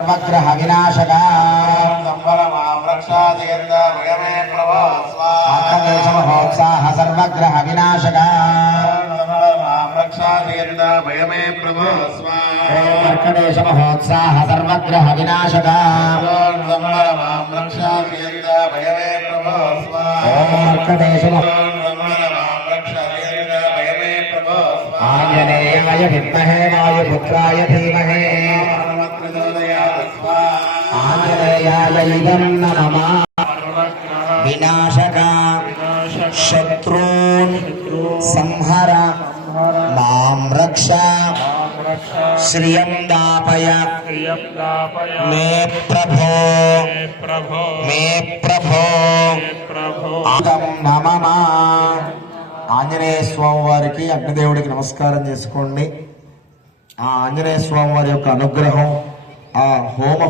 సర్వగ్రహ వినాశక మార్కండేశ మహోత్సాహ సర్వగ్రహ వినాశక మార్కండేశ మహోత్సాహ సర్వగ్రహ వినాశక ఓం మార్కండేశ మహో- ఆంజనేయాయ విద్మహే వాయుపుత్రాయ ధీమహే. ఆంజనేయాయ ఇదం నమః వినాశక శత్రూన్ సంహర మాం రక్ష శ్రియం దాపయ మే ప్రభో ప్రభో మే ప్రభో ఆంజనేయ స్వామి వారికి అగ్నిదేవుడికి నమస్కారం చేసుకోండి. ఆ ఆంజనేయ స్వామి వారి యొక్క అనుగ్రహం ఆ హోమ